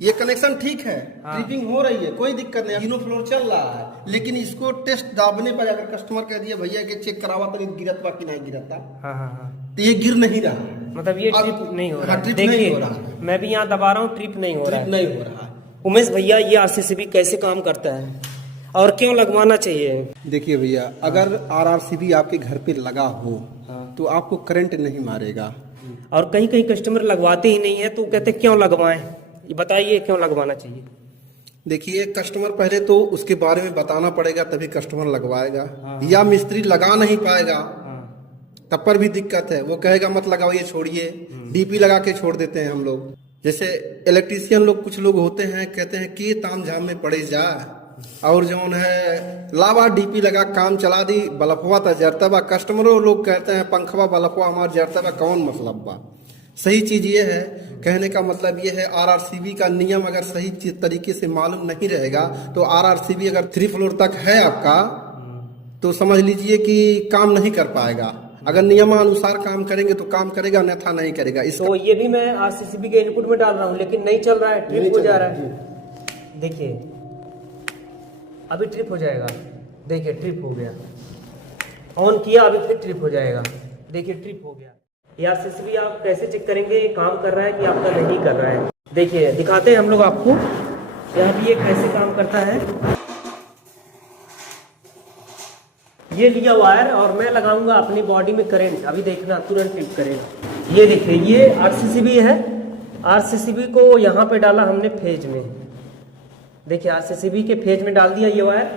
ये कनेक्शन ठीक है, हाँ। ट्रिपिंग हो रही है, कोई दिक्कत नहीं, तीनों फ्लोर चल रहा है। लेकिन इसको टेस्ट दाबने पर अगर कस्टमर कह दिया भैया कि चेक करावा तो गिरत बा कि नहीं गिरता, हाँ हाँ हाँ, तो ये गिर नहीं रहा है। मतलब ये अब- ट्रिप नहीं हो रहा हाँ, है। ट्रिप नहीं देखिए हो रहा है, मैं भी यहाँ दबा रहा हूँ, ट्रिप नहीं हो रहा ट्रिप है। नहीं हो रहा है। उमेश भैया ये आरसीसीबी कैसे काम करता है और क्यों लगवाना चाहिए? देखिए भैया, अगर आरआरसीबी आपके घर पे लगा हो हाँ। तो आपको करंट नहीं मारेगा। और कहीं कहीं कस्टमर लगवाते ही नहीं है तो कहते क्यों लगवाएं, ये बताइए क्यों लगवाना चाहिए? देखिए, कस्टमर पहले तो उसके बारे में बताना पड़ेगा, तभी कस्टमर लगवाएगा। हाँ। या मिस्त्री लगा नहीं पाएगा हाँ। तब पर भी दिक्कत है, वो कहेगा मत लगाओ ये छोड़िए, डीपी लगा के छोड़ देते हैं हम लोग। जैसे इलेक्ट्रीशियन लोग, कुछ लोग होते हैं कहते हैं कि ताम झाम में पड़े जा, और जौन है लावा डीपी लगा काम चला दी, बलफवा तो जरता बा। कस्टमरों लोग कहते हैं पंखवा बलफवा हमार जरता बा, कौन मतलब बा। सही चीज ये है, कहने का मतलब ये है, आरआरसीबी का नियम अगर सही तरीके से मालूम नहीं रहेगा तो आरआरसीबी अगर 3 फ्लोर तक है आपका तो समझ लीजिए कि काम नहीं कर पाएगा। अगर नियमानुसार काम करेंगे तो काम करेगा, अन्यथा नहीं करेगा। तो ये भी मैं आरसीसीबी के इनपुट में डाल रहा हूँ लेकिन नहीं चल रहा है, ट्रिप हो जा रहा है। देखिए अभी ट्रिप हो जाएगा, देखिए ट्रिप हो गया, ऑन किया अभी फिर ट्रिप हो जाएगा, देखिए ट्रिप हो गया। ये आरसीसीबी आप कैसे चेक करेंगे ये काम कर रहा है कि आपका नहीं कर रहा है? देखिए दिखाते हैं हम लोग आपको यहाँ भी ये कैसे काम करता है। ये लिया वायर और मैं लगाऊंगा अपनी बॉडी में करंट, अभी देखना तुरंत ट्रिप करेगा। ये देखिए ये आरसीसीबी है, आरसीसीबी को यहाँ पे डाला हमने फेज में, देखिए आरसीसीबी के फेज में डाल दिया ये वायर,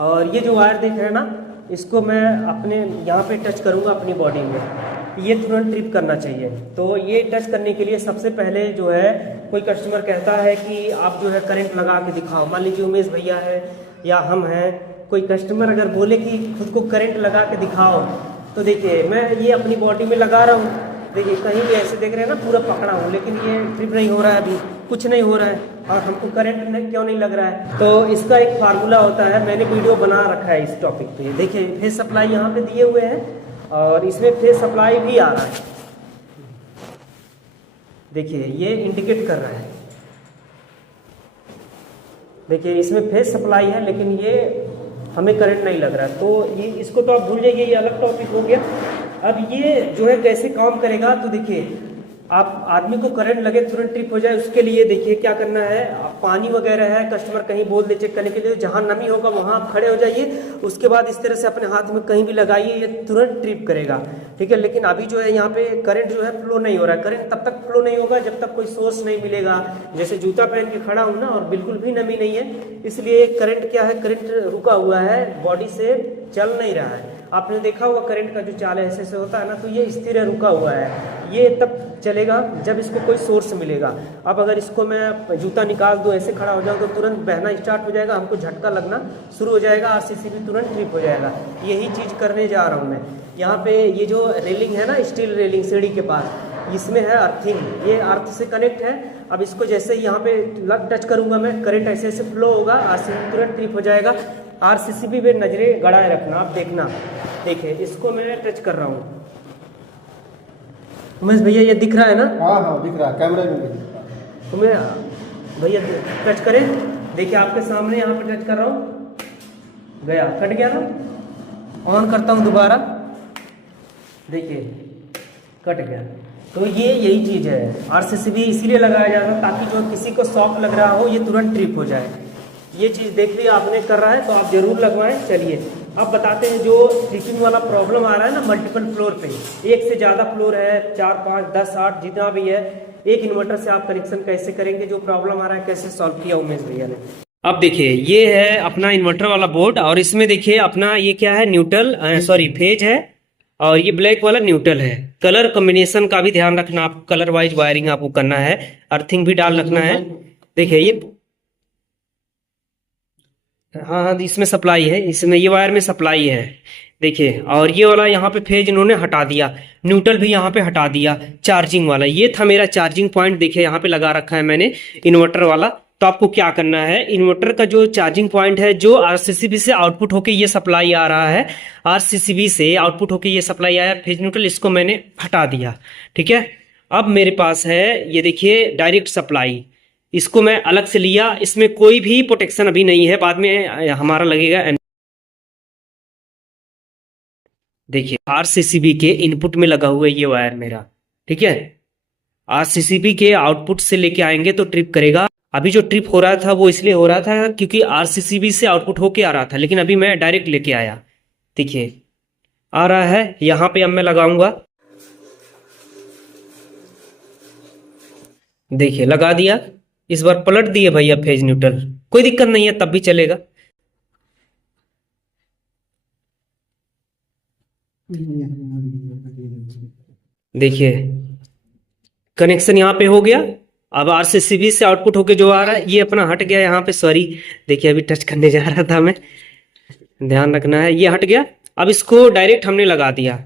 और ये जो वायर देख रहे हैं ना इसको मैं अपने यहाँ पे टच करूँगा अपनी बॉडी में, ये तुरंत ट्रिप करना चाहिए। तो ये टच करने के लिए सबसे पहले जो है कोई कस्टमर कहता है कि आप जो है करंट लगा के दिखाओ, मान लीजिए उमेश भैया है या हम हैं, कोई कस्टमर अगर बोले कि खुद को करंट लगा के दिखाओ, तो देखिए मैं ये अपनी बॉडी में लगा रहा हूँ, देखिए कहीं भी ऐसे देख रहे हैं ना पूरा पकड़ा हूँ, लेकिन ये ट्रिप नहीं हो रहा है, अभी कुछ नहीं हो रहा है, और हमको करंट क्यों नहीं लग रहा है? तो इसका एक फार्मूला होता है, मैंने वीडियो बना रखा है इस टॉपिक पे। देखिए फेज सप्लाई यहाँ पे दिए हुए हैं और इसमें फेज सप्लाई भी आ रहा है, देखिए ये इंडिकेट कर रहा है, देखिए इसमें फेज सप्लाई है लेकिन ये हमें करंट नहीं लग रहा है। तो ये इसको तो आप भूल जाइए, ये अलग टॉपिक हो गया। अब ये जो है कैसे काम करेगा, तो देखिए आप आदमी को करंट लगे तुरंत ट्रिप हो जाए, उसके लिए देखिए क्या करना है, पानी वगैरह है, कस्टमर कहीं बोल दे चेक करने के लिए, जहां नमी होगा वहां आप खड़े हो जाइए, उसके बाद इस तरह से अपने हाथ में कहीं भी लगाइए, ये तुरंत ट्रिप करेगा, ठीक है। लेकिन अभी जो है यहाँ पे करंट जो है फ्लो नहीं हो रहा है, करंट तब तक फ्लो नहीं होगा जब तक कोई सोर्स नहीं मिलेगा। जैसे जूता पहन के खड़ा हूं ना और बिल्कुल भी नमी नहीं है, इसलिए करंट क्या है, करंट रुका हुआ है, बॉडी से चल नहीं रहा है। आपने देखा होगा करंट का जो चाल है ऐसे होता है ना, तो ये स्थिर रुका हुआ है, ये तब चलेगा जब इसको कोई सोर्स मिलेगा। अब अगर इसको मैं जूता निकाल दूं, ऐसे खड़ा हो जाऊं तो तुरंत बहना स्टार्ट हो जाएगा, हमको झटका लगना शुरू हो जाएगा, आरसीसीबी तुरंत ट्रिप हो जाएगा। यही चीज करने जा रहा हूं मैं। यहाँ पे ये जो रेलिंग है ना, स्टील रेलिंग सीढ़ी के पास, इसमें है अर्थिंग, ये अर्थ से कनेक्ट है। अब इसको जैसे ही यहाँ पे टच करूंगा मैं, करंट ऐसे ऐसे फ्लो होगा, आरसीसीबी तुरंत ट्रिप हो जाएगा। आरसीसीबी पे नजरें गड़ाए रखना, आप देखना, देखिए इसको मैं टच कर रहा हूँ, उमेश भैया ये दिख रहा है ना? हाँ हाँ दिख रहा है, कैमरे में भी दिख रहा है। तो मैं भैया टच करें, देखिए आपके सामने यहाँ पे टच कर रहा हूँ, गया, कट गया ना, ऑन करता हूँ दोबारा, देखिए कट गया। तो ये यही चीज है, आरसीसीबी इसीलिए लगाया जाता है ताकि जो किसी को शॉक लग रहा हो ये तुरंत ट्रिप हो जाए। ये चीज देख लिया आपने कर रहा है तो आप जरूर लगवाएं। चलिए अब बताते हैं जो ट्रिपिंग वाला प्रॉब्लम आ रहा है ना मल्टीपल फ्लोर पे, एक से ज्यादा फ्लोर है, 4 5 10 8 जितना भी है, एक इन्वर्टर से आप कनेक्शन कैसे करेंगे, जो प्रॉब्लम आ रहा है कैसे सॉल्व किया उमेश भैया ने। अब देखिए ये है अपना इन्वर्टर वाला बोर्ड, और इसमें देखिए अपना ये क्या है, न्यूट्रल सॉरी फेज है, और ये ब्लैक वाला न्यूट्रल है। कलर कॉम्बिनेशन का भी ध्यान रखना, आप कलर वाइज वायरिंग आपको करना है, अर्थिंग भी डाल रखना है। देखिए ये हाँ हाँ इसमें सप्लाई है, इसमें ये वायर में सप्लाई है, देखिए। और ये वाला यहाँ पे फेज इन्होंने हटा दिया, न्यूट्रल भी यहाँ पे हटा दिया, चार्जिंग वाला ये था मेरा चार्जिंग पॉइंट, देखिए यहाँ पे लगा रखा है मैंने इन्वर्टर वाला। तो आपको क्या करना है, इन्वर्टर का जो चार्जिंग पॉइंट है, जो आरसीसीबी से आउटपुट होके ये सप्लाई आ रहा है, आरसीसीबी से आउटपुट होके ये सप्लाई आया फेज न्यूट्रल, इसको मैंने हटा दिया, ठीक है। अब मेरे पास है ये देखिए डायरेक्ट सप्लाई, इसको मैं अलग से लिया, इसमें कोई भी प्रोटेक्शन अभी नहीं है, बाद में हमारा लगेगा। देखिए आरसीसीबी के इनपुट में लगा हुआ है ये वायर मेरा, ठीक है। आरसीसीबी के आउटपुट से लेके आएंगे तो ट्रिप करेगा। अभी जो ट्रिप हो रहा था वो इसलिए हो रहा था क्योंकि आरसीसीबी से आउटपुट होके आ रहा था, लेकिन अभी मैं डायरेक्ट लेके आया। देखिए आ रहा है, यहां पे अब मैं लगाऊंगा। देखिए लगा दिया, इस बार पलट दिए भैया फेज न्यूट्रल, कोई दिक्कत नहीं है, तब भी चलेगा। देखिए कनेक्शन यहाँ पे हो गया। अब आरसीसीबी से आउटपुट होके जो आ रहा है ये अपना हट गया यहाँ पे, सॉरी। देखिए अभी टच करने जा रहा था मैं, ध्यान रखना है। ये हट गया, अब इसको डायरेक्ट हमने लगा दिया,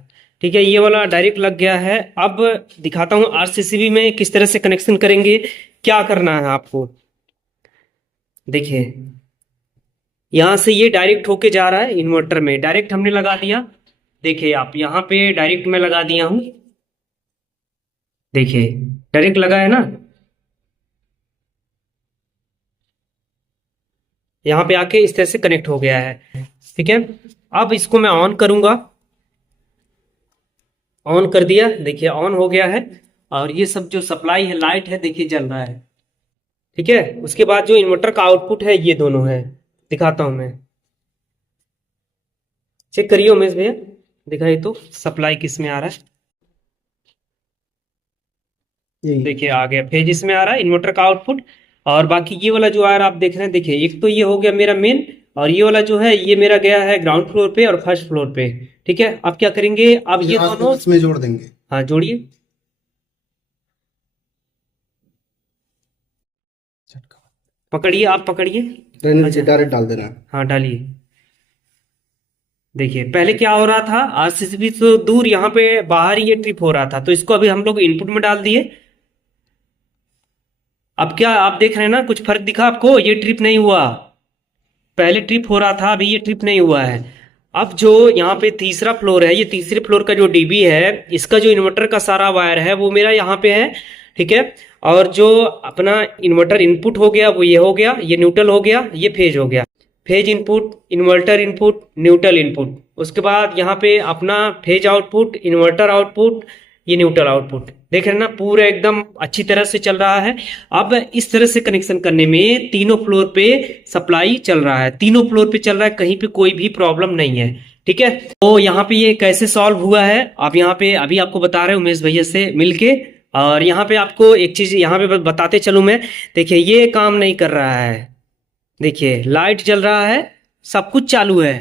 ठीक है। ये वाला डायरेक्ट लग गया है। अब दिखाता हूँ आरसीसीबी में किस तरह से कनेक्शन करेंगे, क्या करना है आपको। देखिए यहाँ से ये डायरेक्ट होके जा रहा है इन्वर्टर में, डायरेक्ट हमने लगा दिया। देखिए आप यहाँ पे डायरेक्ट में लगा दिया हूँ, देखिए डायरेक्ट लगा है ना। यहाँ पे आके इस तरह से कनेक्ट हो गया है, ठीक है। अब इसको मैं ऑन करूंगा, ऑन कर दिया, देखिए ऑन हो गया है। और ये सब जो सप्लाई है, लाइट है, देखिए जल रहा है, ठीक है। उसके बाद जो इन्वर्टर का आउटपुट है ये दोनों है, दिखाता हूं मैं। चेक करिए उमेश भैया, दिखाइए तो सप्लाई किस में आ रहा है। देखिए आ गया फेज, इसमें आ रहा है इन्वर्टर का आउटपुट। और बाकी ये वाला जो आ रहा है आप देख रहे हैं, देखिए एक तो ये हो गया मेरा मेन, और ये वाला जो है ये मेरा गया है ग्राउंड फ्लोर पे और फर्स्ट फ्लोर पे, ठीक है। अब क्या करेंगे, अब ये दोनों इसमें जोड़ देंगे। हाँ जोड़िए, पकड़िए, आप पकड़िए, डायरेक्ट डाल देना। हाँ डालिए। देखिए पहले क्या हो रहा था, आरसीसीबी तो दूर, यहाँ पे बाहर ये ट्रिप हो रहा था, तो इसको अभी हम लोग इनपुट में डाल दिए। अब क्या आप देख रहे हैं ना, कुछ फर्क दिखा आपको, ये ट्रिप नहीं हुआ, पहले ट्रिप हो रहा था, अभी ये ट्रिप नहीं हुआ है। अब जो यहाँ पे तीसरा फ्लोर है, ये तीसरे फ्लोर का जो डीबी है, इसका जो इन्वर्टर का सारा वायर है वो मेरा यहाँ पे है, ठीक है। और जो अपना इन्वर्टर इनपुट हो गया वो ये हो गया, ये न्यूट्रल हो गया, ये फेज हो गया। Phase input, inverter input, neutral input. उसके बाद यहाँ पे अपना फेज आउटपुट, इन्वर्टर आउटपुट, ये न्यूट्रल आउटपुट। देख रहे हैं ना, पूरा एकदम अच्छी तरह से चल रहा है। अब इस तरह से कनेक्शन करने में तीनों फ्लोर पे सप्लाई चल रहा है, तीनों फ्लोर पे चल रहा है, कहीं पे कोई भी प्रॉब्लम नहीं है, ठीक है। तो यहाँ पे ये कैसे सॉल्व हुआ है, आप यहाँ पे अभी आपको बता रहे हैं उमेश भैया से मिलके। और यहाँ पे आपको एक चीज यहाँ पे बताते चलूं मैं। देखिए ये काम नहीं कर रहा है, देखिए लाइट जल रहा है, सब कुछ चालू है,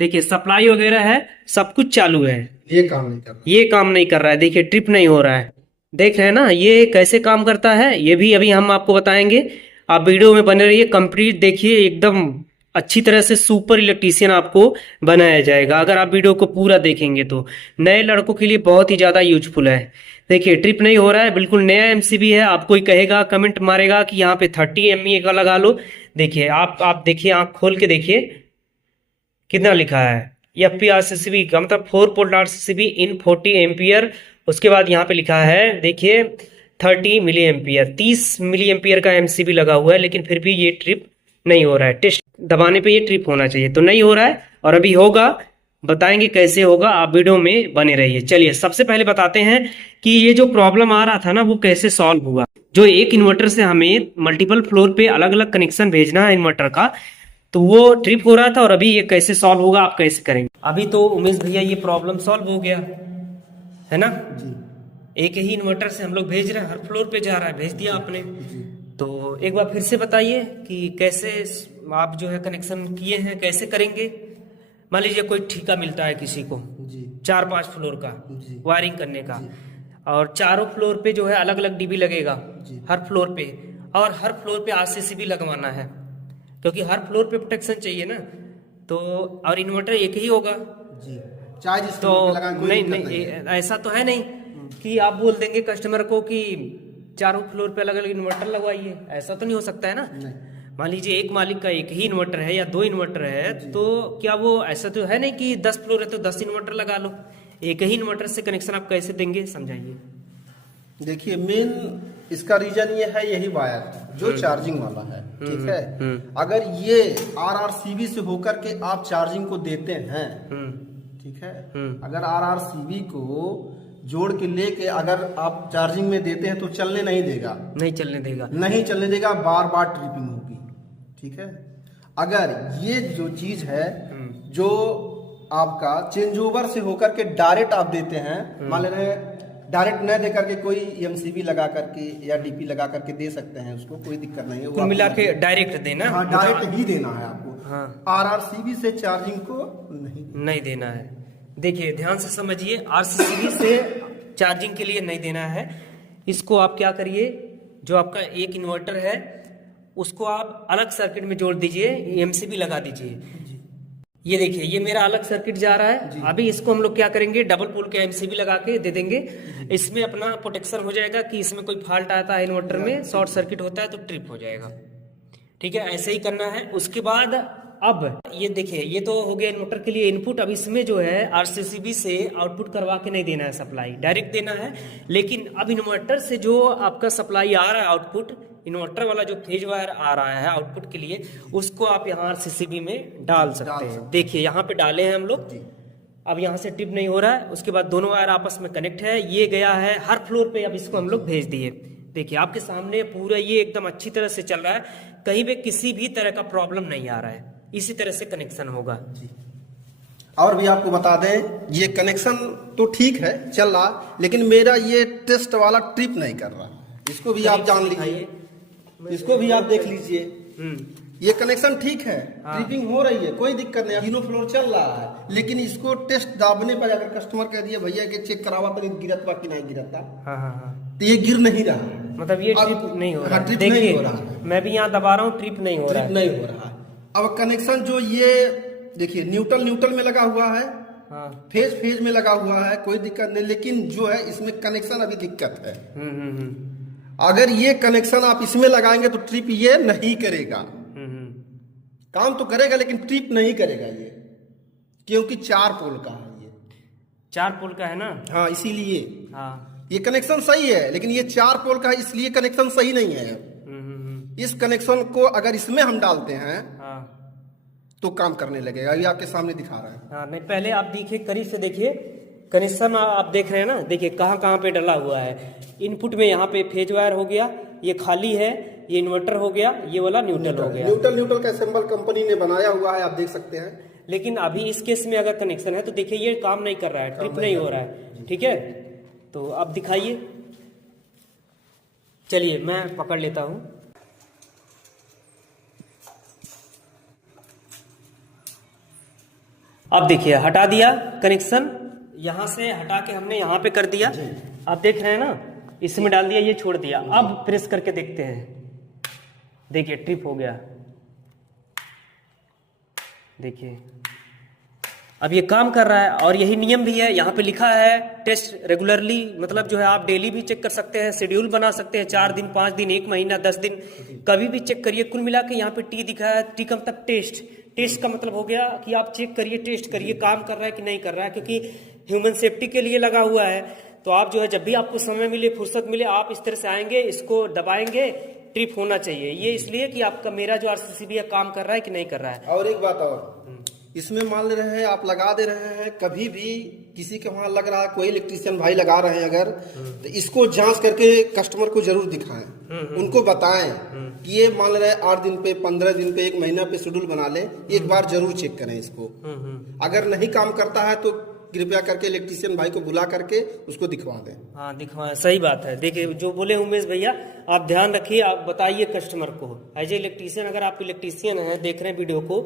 देखिए सप्लाई वगैरह है, सब कुछ चालू है, ये काम नहीं कर रहा, ये काम नहीं कर रहा है। देखिए ट्रिप नहीं हो रहा है, देख रहे हैं ना ये कैसे काम करता है, ये भी अभी हम आपको बताएंगे। आप वीडियो में बने रहिए, कंप्लीट देखिए, एकदम अच्छी तरह से सुपर इलेक्ट्रीशियन आपको बनाया जाएगा अगर आप वीडियो को पूरा देखेंगे तो। नए लड़कों के लिए बहुत ही ज़्यादा यूजफुल है। देखिए ट्रिप नहीं हो रहा है, बिल्कुल नया एमसीबी है। आप कोई कहेगा, कमेंट मारेगा कि यहाँ पे 30 MVA का लगा लो, देखिए आप देखिए, आँख खोल के देखिए कितना लिखा है, FP RCCB का मतलब 4 पोल RCCB इन 40 एम्पियर। उसके बाद यहाँ पे लिखा है देखिए 30 मिली एम्पियर, 30 मिली एम्पियर का एमसीबी लगा हुआ है, लेकिन फिर भी ये ट्रिप नहीं हो रहा है। टेस्ट दबाने पे ये ट्रिप होना चाहिए, तो नहीं हो रहा है, और अभी होगा, बताएंगे कैसे होगा, आप वीडियो में बने रहिए। चलिए सबसे पहले बताते हैं कि ये जो प्रॉब्लम आ रहा था ना वो कैसे सॉल्व हुआ। जो एक इन्वर्टर से हमें मल्टीपल फ्लोर पे अलग अलग कनेक्शन भेजना है इन्वर्टर का, तो वो ट्रिप हो रहा था, और अभी ये कैसे सॉल्व होगा, आप कैसे करेंगे। अभी तो उमेश भैया ये प्रॉब्लम सॉल्व हो गया है ना जी। एक ही इन्वर्टर से हम लोग भेज रहे हैं, हर फ्लोर पे जा रहा है, भेज दिया आपने। तो एक बार फिर से बताइए कि कैसे आप जो है कनेक्शन किए हैं, कैसे करेंगे। मान लीजिए कोई ठेका मिलता है किसी को 4-5 फ्लोर का वायरिंग करने का, और चारों फ्लोर पे जो है अलग अलग डीबी लगेगा हर फ्लोर पे, और हर फ्लोर पे RCCB लगवाना है, क्योंकि हर फ्लोर पे प्रोटेक्शन चाहिए ना। तो और इन्वर्टर एक ही होगा जी, चाहे जिस तो नहीं, ऐसा तो है नहीं कि आप बोल देंगे कस्टमर को कि चारों फ्लोर पे अलग अलग इन्वर्टर लगवाइए, ऐसा तो नहीं हो सकता है ना। मान लीजिए एक मालिक का एक ही इन्वर्टर है या 2 इन्वर्टर है, तो क्या वो ऐसा तो है नहीं कि 10 फ्लोर है तो 10 इन्वर्टर लगा लो। एक ही इन्वर्टर से कनेक्शन आप कैसे देंगे, समझाइए। देखिए मेन इसका रीजन ये है, यही वायर जो चार्जिंग वाला है, ठीक है। अगर ये RRCB से होकर के आप चार्जिंग को देते हैं, ठीक है, अगर RRCB को जोड़ के लेके अगर आप चार्जिंग में देते हैं तो चलने नहीं देगा, नहीं चलने देगा, नहीं चलने देगा, बार बार ट्रिपिंग होगी, ठीक है। अगर ये जो चीज है जो आपका चेंज ओवर से होकर के डायरेक्ट आप देते हैं, मान ले डायरेक्ट न दे करके कोई MCB लगा करके या DP लगा करके दे सकते हैं, उसको कोई दिक्कत नहीं है। कुल मिला के डायरेक्ट देना, हाँ डायरेक्ट ही देना है आपको, हाँ। RRCB से चार्जिंग को नहीं देना है। देखिए ध्यान से समझिए, RCCB से चार्जिंग के लिए नहीं देना है। इसको आप क्या करिए, जो आपका एक इन्वर्टर है उसको आप अलग सर्किट में जोड़ दीजिए, MCB लगा दीजिए। ये देखिए ये मेरा अलग सर्किट जा रहा है, अभी इसको हम लोग क्या करेंगे, डबल पोल के MCB लगा के दे देंगे। इसमें अपना प्रोटेक्शन हो जाएगा कि इसमें कोई फॉल्ट आता है इन्वर्टर में, शॉर्ट सर्किट होता है तो ट्रिप हो जाएगा, ठीक है। ऐसे ही करना है। उसके बाद अब ये देखिए ये तो हो गया इन्वर्टर के लिए इनपुट। अब इसमें जो है RCCB से आउटपुट करवा के नहीं देना है, सप्लाई डायरेक्ट देना है। लेकिन अब इन्वर्टर से जो आपका सप्लाई आ रहा है, आउटपुट इन्वर्टर वाला जो फेज वायर आ रहा है आउटपुट के लिए, उसको आप यहाँ RCCB में डाल सकते हैं। देखिए यहाँ पे डाले हैं हम लोग, अब यहाँ से टिप नहीं हो रहा है। उसके बाद दोनों वायर आपस में कनेक्ट है, ये गया है हर फ्लोर पे। अब इसको हम लोग भेज दिए, देखिए आपके सामने पूरा ये एकदम अच्छी तरह से चल रहा है, कहीं पे किसी भी तरह का प्रॉब्लम नहीं आ रहा है। इसी तरह से कनेक्शन होगा। और भी आपको बता दें, ये कनेक्शन तो ठीक है चल रहा, लेकिन मेरा ये टेस्ट वाला ट्रिप नहीं कर रहा, इसको भी आप जान लीजिए, इसको भी आप देख लीजिए। ये कनेक्शन ठीक है, ट्रिपिंग हो रही है, कोई दिक्कत नहीं, तीनों फ्लोर चल रहा है। लेकिन इसको टेस्ट दाबने पर अगर कस्टमर कह दिया भैया के चेक करावा तो गिरत कि नहीं गिरता, तो ये गिर नहीं रहा, मतलब ये ट्रिप नहीं हो रहा। ट्रिप नहीं हो रहा, मैं भी यहाँ दबा रहा हूँ, ट्रिप नहीं हो रहा, नहीं हो रहा। अब कनेक्शन जो ये देखिए न्यूट्रल में लगा हुआ है, फेज में लगा हुआ है, कोई दिक्कत नहीं। लेकिन जो है इसमें कनेक्शन अभी दिक्कत है। अगर ये कनेक्शन आप इसमें लगाएंगे तो ट्रिप ये नहीं करेगा, काम तो करेगा लेकिन ट्रिप नहीं करेगा ये, क्योंकि 4 पोल का है, ये 4 पोल का है ना, हाँ इसीलिए ये कनेक्शन सही है, लेकिन ये 4 पोल का है इसलिए कनेक्शन सही नहीं है। इस कनेक्शन को अगर इसमें हम डालते हैं तो काम करने लगेगा, अभी आपके सामने दिखा रहा है। हाँ नहीं, पहले आप देखिए, करीब से देखिए कनेक्शन आप देख रहे हैं ना, देखिए कहाँ कहाँ पे डला हुआ है। इनपुट में यहाँ पे फेज वायर हो गया, ये खाली है, ये इन्वर्टर हो गया, ये वाला न्यूट्रल हो गया। न्यूट्रल का असेंबल कंपनी ने बनाया हुआ है, आप देख सकते हैं। लेकिन अभी इस केस में अगर कनेक्शन है तो देखिए ये काम नहीं कर रहा है, ट्रिप नहीं हो रहा है, ठीक है। तो अब दिखाइए, चलिए मैं पकड़ लेता हूँ। अब देखिए हटा दिया कनेक्शन, यहाँ से हटा के हमने यहाँ पे कर दिया। आप देख रहे हैं ना, इसमें डाल दिया, ये छोड़ दिया। अब प्रेस करके देखते हैं, देखिए ट्रिप हो गया, देखिए अब ये काम कर रहा है। और यही नियम भी है, यहाँ पे लिखा है टेस्ट रेगुलरली, मतलब जो है आप डेली भी चेक कर सकते हैं, शेड्यूल बना सकते हैं, 4 दिन, 5 दिन, 1 महीना, 10 दिन, कभी भी चेक करिए। कुल मिला के यहाँ पे टी दिखा है, टी का मतलब टेस्ट। टेस्ट का मतलब हो गया कि आप चेक करिए, टेस्ट करिए काम कर रहा है कि नहीं कर रहा है, क्योंकि ह्यूमन सेफ्टी के लिए लगा हुआ है। तो आप जो है जब भी आपको समय मिले, फुर्सत मिले, आप इस तरह से आएंगे, इसको दबाएंगे, ट्रिप होना चाहिए। ये इसलिए कि आपका मेरा जो RCCB काम कर रहा है कि नहीं कर रहा है। और एक बात और, इसमें मान ले रहे हैं आप लगा दे रहे हैं, कभी भी किसी के वहां लग रहा है, कोई इलेक्ट्रीशियन भाई लगा रहे हैं अगर, तो इसको जांच करके कस्टमर को जरूर दिखाएं, उनको बताएं कि ये मान ले रहे हैं 8 दिन पे, 15 दिन पे, 1 महीना पे शेड्यूल बना ले, एक बार जरूर चेक करें इसको। अगर नहीं काम करता है तो कृपया करके इलेक्ट्रीशियन भाई को बुला करके उसको दिखवा दें। हाँ दिखवाएं, सही बात है। देखिए जो बोले उमेश भैया, आप ध्यान रखिए, आप बताइए कस्टमर को। एज ए इलेक्ट्रीशियन, अगर आप इलेक्ट्रीशियन हैं, देख रहे हैं वीडियो को,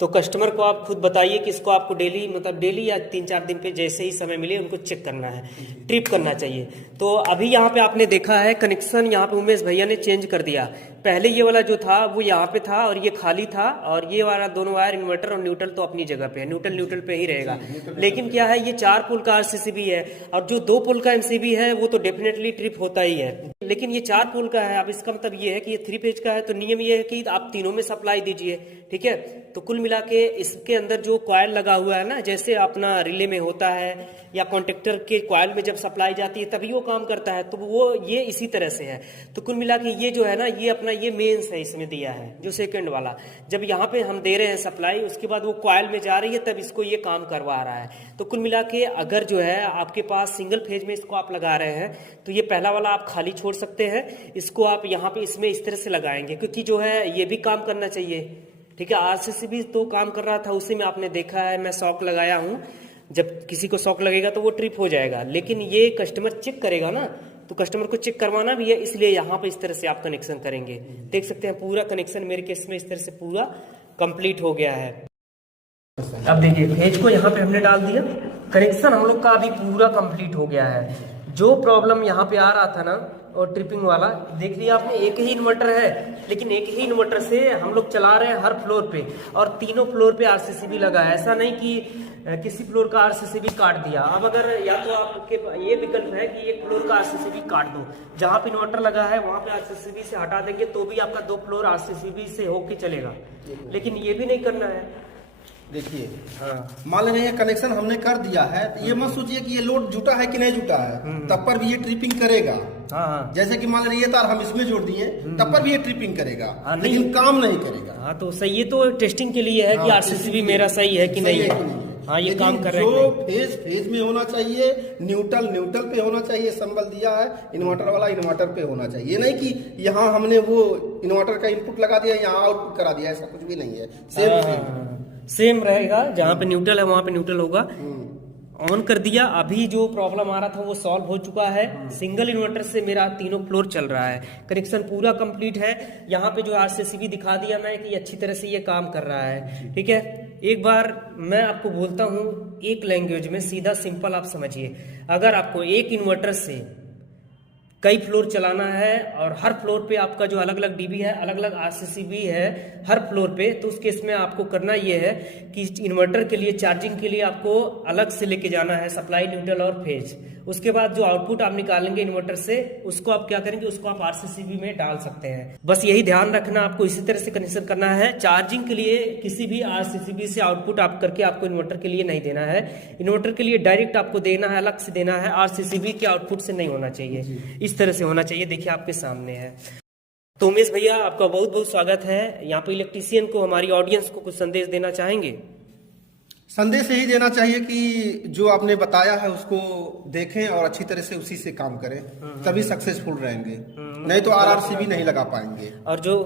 तो कस्टमर को आप खुद बताइए कि इसको आपको डेली, मतलब डेली या 3-4 दिन पे जैसे ही समय मिले उनको चेक करना है, ट्रिप करना चाहिए। तो अभी यहाँ पे आपने देखा है कनेक्शन, यहाँ पे उमेश भैया ने चेंज कर दिया। पहले ये वाला जो था वो यहाँ पे था और ये खाली था, और ये वाला दोनों वायर इन्वर्टर और न्यूट्रल तो अपनी जगह पे है, न्यूट्रल पे ही रहेगा। लेकिन क्या है, ये 4 पोल का आरसीसीबी है और जो 2 पोल का एमसीबी है वो तो डेफिनेटली ट्रिप होता ही है, लेकिन ये 4 पोल का है। अब इसका मतलब ये है कि ये 3 फेज का है, तो नियम ये है कि आप तीनों में सप्लाई दीजिए, ठीक है। तो कुल मिला के इसके अंदर जो कॉइल लगा हुआ है ना, जैसे अपना रिले में होता है या कॉन्टेक्टर के कॉइल में जब सप्लाई जाती है तभी वो काम करता है, तो वो ये इसी तरह से है। तो कुल मिला के ये जो है ना, ये अपना ये मेंस है, इसमें दिया है जो सेकंड वाला। जब यहाँ पे हम दे रहे हैं सप्लाई, उसके बाद वो कॉइल में जा रही है, तब इसको ये काम करवा रहा है। तो कुल मिला के अगर जो है आपके पास सिंगल फेज में इसको आप लगा रहे हैं, तो ये पहला वाला आप खाली छोड़ सकते हैं, इसको आप यहाँ पे इसमें इस तरह से लगाएंगे, क्योंकि जो है ये भी काम करना चाहिए, ठीक है। आरसीसीबी तो काम कर रहा था, उसी में आपने देखा है मैं शॉक लगाया हूँ। जब किसी को शॉक लगेगा तो वो ट्रिप हो जाएगा, लेकिन ये कस्टमर चेक करेगा ना, तो कस्टमर को चेक करवाना भी है, इसलिए यहाँ पे इस तरह से आप कनेक्शन करेंगे। देख सकते हैं पूरा कनेक्शन मेरे केस में इस तरह से पूरा कंप्लीट हो गया है। अब देखिए फेज को यहाँ पे हमने डाल दिया, कनेक्शन हम लोग का अभी पूरा कंप्लीट हो गया है। जो प्रॉब्लम यहाँ पे आ रहा था ना, और ट्रिपिंग वाला, देख लिया आपने, एक ही इन्वर्टर है, लेकिन एक ही इन्वर्टर से हम लोग चला रहे हैं हर फ्लोर पे, और तीनों फ्लोर पे आरसीसीबी लगा है। ऐसा नहीं कि किसी फ्लोर का आरसीसीबी काट दिया। अब अगर या तो आपके ये विकल्प है कि एक फ्लोर का आरसीसीबी काट दो, जहां पे इन्वर्टर लगा है वहां पे आरसीसीबी से हटा देंगे तो भी आपका 2 फ्लोर आरसीसीबी से होके चलेगा, लेकिन ये भी नहीं करना है। देखिए, मान लें ये कनेक्शन हमने कर दिया है, तो ये मत सोचिए कि ये लोड जुटा है कि नहीं जुटा है, तब पर भी ये ट्रिपिंग करेगा। जैसे कि मान लें ये तार हम इसमें जोड़ दिए, तब पर भी ये ट्रिपिंग करेगा, लेकिन काम नहीं करेगा। हाँ, तो सही, ये तो टेस्टिंग के लिए है कि आरसीसीबी मेरा सही है कि नहीं है। हाँ, ये काम कर रहे हैं। जो फेज में होना चाहिए, न्यूट्रल पे होना चाहिए, संबल दिया है इन्वर्टर वाला इन्वर्टर पे होना चाहिए। ये नहीं कि यहाँ हमने वो इन्वर्टर का इनपुट लगा दिया, यहाँ आउटपुट करा दिया, ऐसा कुछ भी नहीं है। सेम रहेगा, जहाँ पे न्यूट्रल है वहां पे न्यूट्रल होगा। ऑन कर दिया, अभी जो प्रॉब्लम आ रहा था वो सॉल्व हो चुका है। सिंगल इन्वर्टर से मेरा तीनों फ्लोर चल रहा है, कनेक्शन पूरा कंप्लीट है। यहाँ पे जो आरसीसीबी दिखा दिया मैं कि अच्छी तरह से ये काम कर रहा है, ठीक है। एक बार मैं आपको बोलता हूँ एक लैंग्वेज में, सीधा सिंपल आप समझिए। अगर आपको एक इन्वर्टर से कई फ्लोर चलाना है और हर फ्लोर पे आपका जो अलग अलग डीबी है, अलग अलग आरसीसीबी है हर फ्लोर पे, तो उस केस में आपको करना ये है कि इन्वर्टर के लिए चार्जिंग के लिए आपको अलग से लेके जाना है सप्लाई, न्यूट्रल और फेज। उसके बाद जो आउटपुट आप निकालेंगे इन्वर्टर से, उसको आप क्या करेंगे, उसको आप आरसीसीबी में डाल सकते हैं। बस यही ध्यान रखना, आपको इसी तरह से कनेक्शन करना है। चार्जिंग के लिए किसी भी आरसीसीबी से आउटपुट आप करके आपको इन्वर्टर के लिए नहीं देना है। इन्वर्टर के लिए डायरेक्ट आपको देना है, अलग से देना है, आरसीसीबी के आउटपुट से नहीं होना चाहिए, इस तरह से होना चाहिए। देखिए आपके सामने है। तो उमेश भैया, आपका बहुत बहुत स्वागत है यहाँ पे। इलेक्ट्रीशियन को, हमारी ऑडियंस को कुछ संदेश देना चाहेंगे? संदेश यही देना चाहिए कि जो आपने बताया है उसको देखें और अच्छी तरह से उसी से काम करें, तभी सक्सेसफुल रहेंगे, नहीं तो आरसीसीबी नहीं लगा पाएंगे। और जो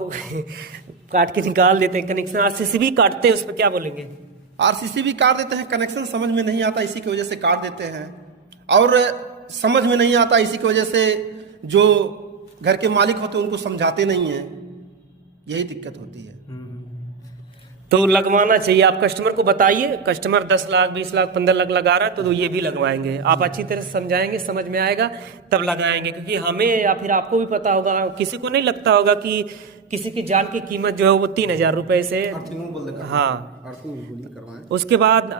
काट के निकाल देते हैं कनेक्शन, आरसीसीबी काटते हैं, उस पर क्या बोलेंगे? आरसीसीबी काट देते हैं, कनेक्शन समझ में नहीं आता, इसी की वजह से काट देते हैं। और समझ में नहीं आता, इसी की वजह से जो घर के मालिक होते हैं उनको समझाते नहीं है, यही दिक्कत होती है। तो लगवाना चाहिए, आप कस्टमर को बताइए। कस्टमर 10 लाख 20 लाख 15 लाख लगा रहा है तो ये भी लगवाएंगे। आप अच्छी तरह से समझाएंगे, समझ में आएगा तब लगाएंगे, क्योंकि हमें या फिर आपको भी पता होगा, किसी को नहीं लगता होगा कि किसी की जान की कीमत जो है वो 3000 रुपए से, हाँ। उसके बाद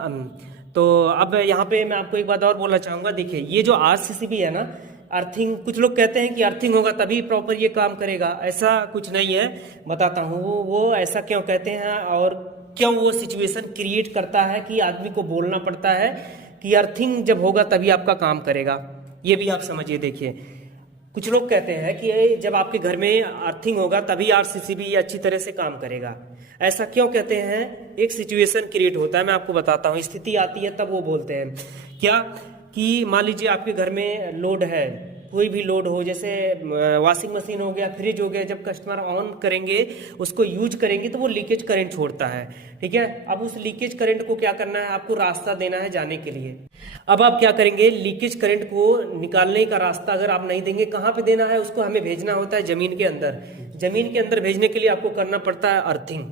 तो अब यहाँ पे मैं आपको एक बात और बोलना चाहूंगा। देखिए, ये जो आरसीसीबी है ना, अर्थिंग, कुछ लोग कहते हैं कि अर्थिंग होगा तभी प्रॉपर ये काम करेगा, ऐसा कुछ नहीं है। बताता हूँ वो ऐसा क्यों कहते हैं और क्यों वो सिचुएशन क्रिएट करता है कि आदमी को बोलना पड़ता है कि अर्थिंग जब होगा तभी आपका काम करेगा। ये भी आप समझिए। देखिए, कुछ लोग कहते हैं कि जब आपके घर में अर्थिंग होगा तभी आरसीसीबी अच्छी तरह से काम करेगा। ऐसा क्यों कहते हैं? एक सिचुएशन क्रिएट होता है, मैं आपको बताता हूँ। स्थिति आती है तब वो बोलते हैं क्या कि मान लीजिए आपके घर में लोड है, कोई भी लोड हो, जैसे वॉशिंग मशीन हो गया, फ्रिज हो गया, जब कस्टमर ऑन करेंगे, उसको यूज करेंगे तो वो लीकेज करंट छोड़ता है, ठीक है। अब उस लीकेज करंट को क्या करना है, आपको रास्ता देना है जाने के लिए। अब आप क्या करेंगे, लीकेज करंट को निकालने का रास्ता अगर आप नहीं देंगे, कहाँ पे देना है, उसको हमें भेजना होता है जमीन के अंदर। जमीन के अंदर भेजने के लिए आपको करना पड़ता है अर्थिंग।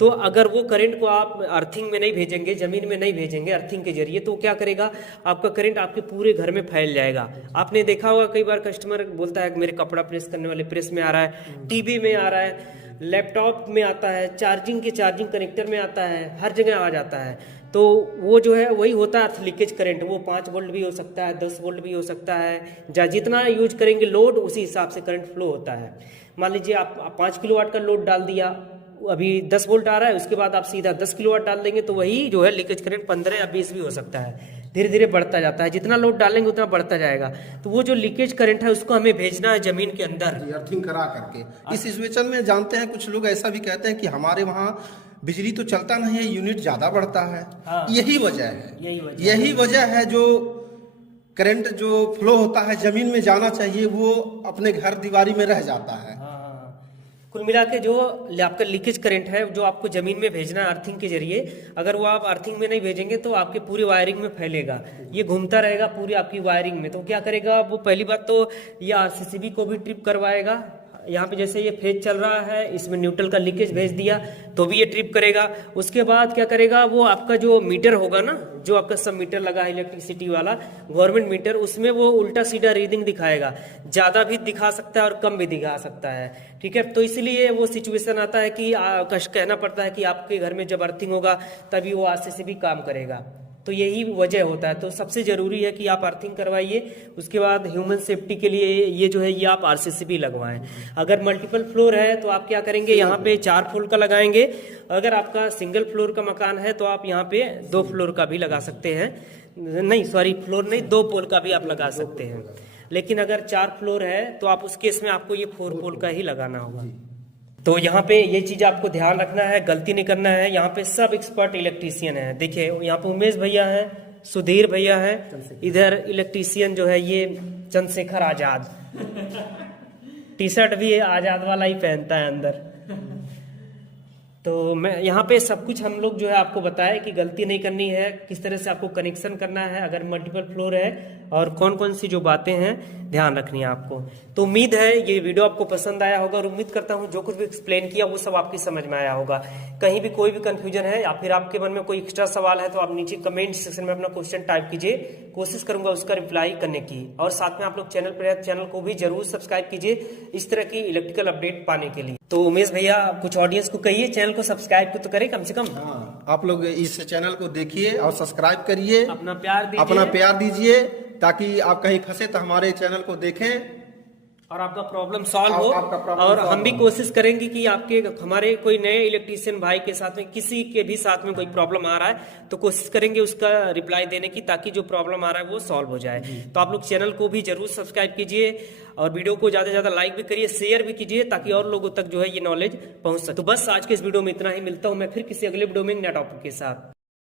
तो अगर वो करंट को आप अर्थिंग में नहीं भेजेंगे, जमीन में नहीं भेजेंगे अर्थिंग के जरिए, तो क्या करेगा, आपका करंट आपके पूरे घर में फैल जाएगा। आपने देखा होगा कई बार कस्टमर बोलता है मेरे कपड़ा प्रेस करने वाले प्रेस में आ रहा है, टीवी में आ रहा है, लैपटॉप में आता है, चार्जिंग कनेक्टर में आता है, हर जगह आ जाता है। तो वो जो है वही होता है अर्थ लीकेज करंट। वो 5 वोल्ट भी हो सकता है, 10 वोल्ट भी हो सकता है, जितना यूज करेंगे लोड उसी हिसाब से करंट फ्लो होता है। मान लीजिए आप 5 किलोवाट का लोड डाल दिया, अभी 10 वोल्ट आ रहा है, उसके बाद आप सीधा 10 किलोवाट डाल देंगे तो वही जो है लीकेज करंट 15 या 20 भी हो सकता है। धीरे धीरे बढ़ता जाता है, जितना लोड डालेंगे उतना बढ़ता जाएगा। तो वो जो लीकेज करंट है उसको हमें भेजना है जमीन के अंदर, अर्थिंग करा करके। इस सिचुएशन में जानते हैं कुछ लोग ऐसा भी कहते हैं कि हमारे वहाँ बिजली तो चलता नहीं है, यूनिट ज्यादा बढ़ता है। हाँ। यही वजह है, यही वजह है जो करंट जो फ्लो होता है जमीन में जाना चाहिए वो अपने घर दीवारी में रह जाता है। कुल मिला के जो आपका लीकेज करंट है जो आपको जमीन में भेजना है अर्थिंग के जरिए, अगर वो आप अर्थिंग में नहीं भेजेंगे तो आपके पूरी वायरिंग में फैलेगा, ये घूमता रहेगा पूरी आपकी वायरिंग में। तो क्या करेगा वो, पहली बात तो ये आरसीसीबी को भी ट्रिप करवाएगा। यहाँ पे जैसे ये फेज चल रहा है, इसमें न्यूट्रल का लीकेज भेज दिया तो भी ये ट्रिप करेगा। उसके बाद क्या करेगा, वो आपका जो मीटर होगा ना, जो आपका सब मीटर लगा है इलेक्ट्रिसिटी वाला गवर्नमेंट मीटर, उसमें वो उल्टा सीधा रीडिंग दिखाएगा, ज्यादा भी दिखा सकता है और कम भी दिखा सकता है। ठीक है, तो इसलिए वो सिचुएशन आता है कि कहना पड़ता है कि आपके घर में जब अर्थिंग होगा तभी वो आरसीसीबी काम करेगा। तो यही वजह होता है। तो सबसे जरूरी है कि आप अर्थिंग करवाइए। उसके बाद ह्यूमन सेफ्टी के लिए ये जो है ये आप आरसीसीबी लगवाएं। अगर मल्टीपल फ्लोर है तो आप क्या करेंगे, यहाँ पे 4 फ्लोर का लगाएंगे। अगर आपका सिंगल फ्लोर का मकान है तो आप यहाँ पे 2 फ्लोर का भी लगा सकते हैं, नहीं सॉरी फ्लोर नहीं 2 पोल का भी आप लगा सकते हैं। लेकिन अगर 4 फ्लोर है तो आप उस केस में आपको ये 4 पोल का ही लगाना होगा। तो यहाँ पे ये चीज आपको ध्यान रखना है, गलती नहीं करना है। यहाँ पे सब एक्सपर्ट इलेक्ट्रीशियन है। देखिए यहाँ पे उमेश भैया है, सुधीर भैया है, इधर इलेक्ट्रीशियन जो है ये चंद्रशेखर आजाद, टी शर्ट भी आजाद वाला ही पहनता है अंदर। तो मैं यहाँ पे सब कुछ हम लोग जो है आपको बताया कि गलती नहीं करनी है, किस तरह से आपको कनेक्शन करना है अगर मल्टीपल फ्लोर है, और कौन कौन सी जो बातें हैं ध्यान रखनी है आपको। तो उम्मीद है ये वीडियो आपको पसंद आया होगा और उम्मीद करता हूँ जो कुछ भी एक्सप्लेन किया वो सब आपकी समझ में आया होगा। कहीं भी कोई भी कंफ्यूजन है या फिर आपके मन में कोई एक्स्ट्रा सवाल है तो आप नीचे कमेंट सेक्शन में अपना क्वेश्चन टाइप कीजिए, कोशिश करूंगा उसका रिप्लाई करने की। और साथ में आप लोग चैनल पर है, चैनल को भी जरूर सब्सक्राइब कीजिए इस तरह की इलेक्ट्रिकल अपडेट पाने के लिए। तो उमेश भैया कुछ ऑडियंस को कहिए चैनल को सब्सक्राइब तो करे कम से कम। हाँ, आप लोग इस चैनल को देखिए और सब्सक्राइब करिए, अपना प्यार दीजिए ताकि आप कहीं फंसे तो हमारे चैनल को देखें और आपका प्रॉब्लम सॉल्व हो। और हम भी कोशिश करेंगे कि आपके हमारे कोई नए इलेक्ट्रीशियन भाई के साथ में, किसी के भी साथ में कोई प्रॉब्लम आ रहा है तो कोशिश करेंगे उसका रिप्लाई देने की, ताकि जो प्रॉब्लम आ रहा है वो सॉल्व हो जाए। तो आप लोग चैनल को भी जरूर सब्सक्राइब कीजिए और वीडियो को ज्यादा से ज्यादा लाइक भी करिए, शेयर भी कीजिए ताकि और लोगों तक जो है ये नॉलेज पहुंच सके। तो बस आज के इस वीडियो में इतना ही, मिलता हूं मैं फिर किसी अगले वीडियो में नया टॉपिक के साथ।